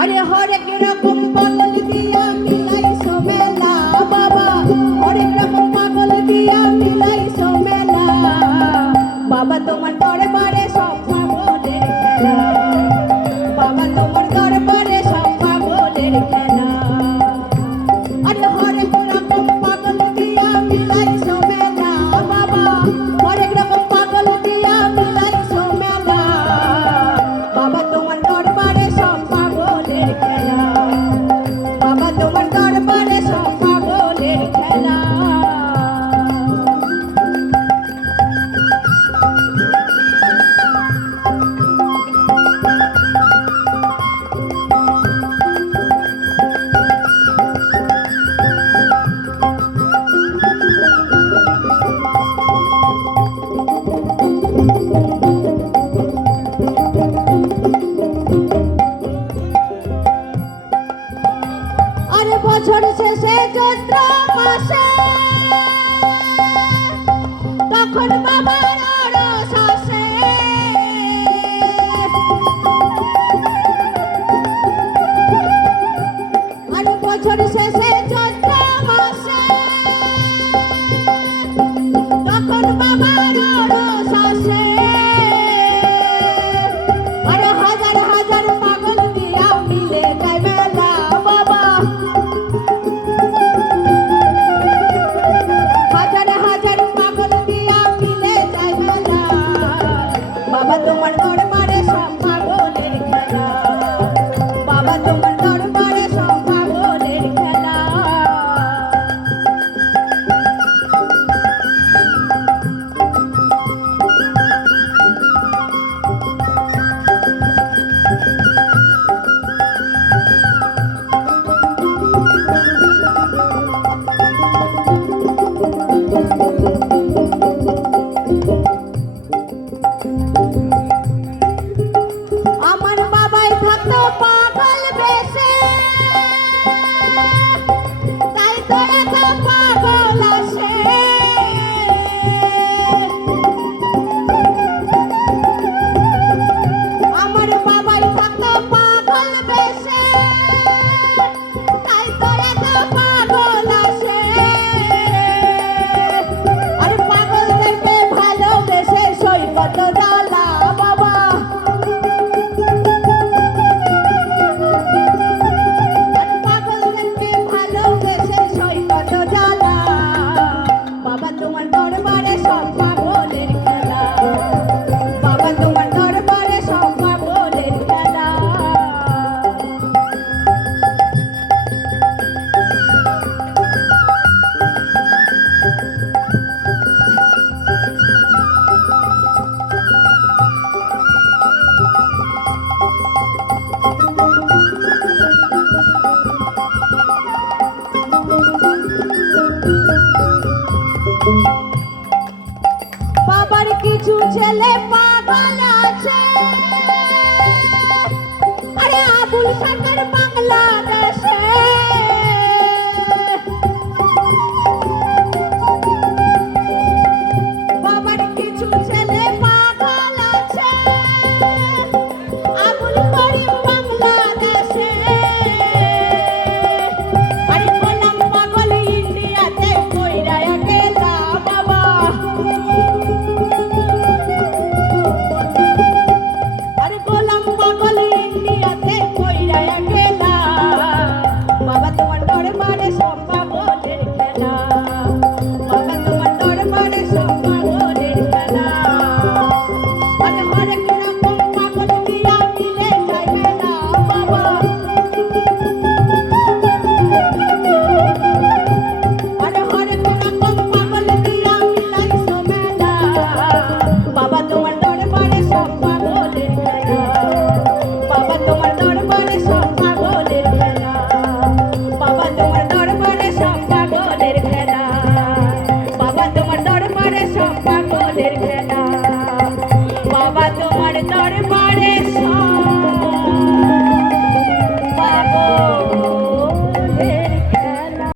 আরে হরেক রকম পাগল দিয়া মিলাইছো মেলা বাবা, হরেক রকম পাগল দিয়া মিলাইছো মেলা বাবা, তোমার দরবারে সব পাগলের খেলা বাবা, তোমার দরবারে সব পাগলের খেলা। আরে হরেক রকম পাগল দিয়া মিলাইছো মেলা বাবা, হরেক রকম পাগল দিয়া মিলাইছো মেলা বাবা, তোমার দরবারে সব পাগলের খেলা বাবা, তোমার দরবারে সব পাগলের খেলা। আরে বছর শেষে চৈত্র মাসে তখন বাবার অরস আসে, আরে বছর শেষে চৈত্র মাসে তখন বাবার অরস আসে, আরে হাজার হাজার পাগল দিয়া মিলে যায় মেলা বাবা, হাজার হাজার পাগল দিয়া মিলে যায় মেলা বাবা, তোমার দরবার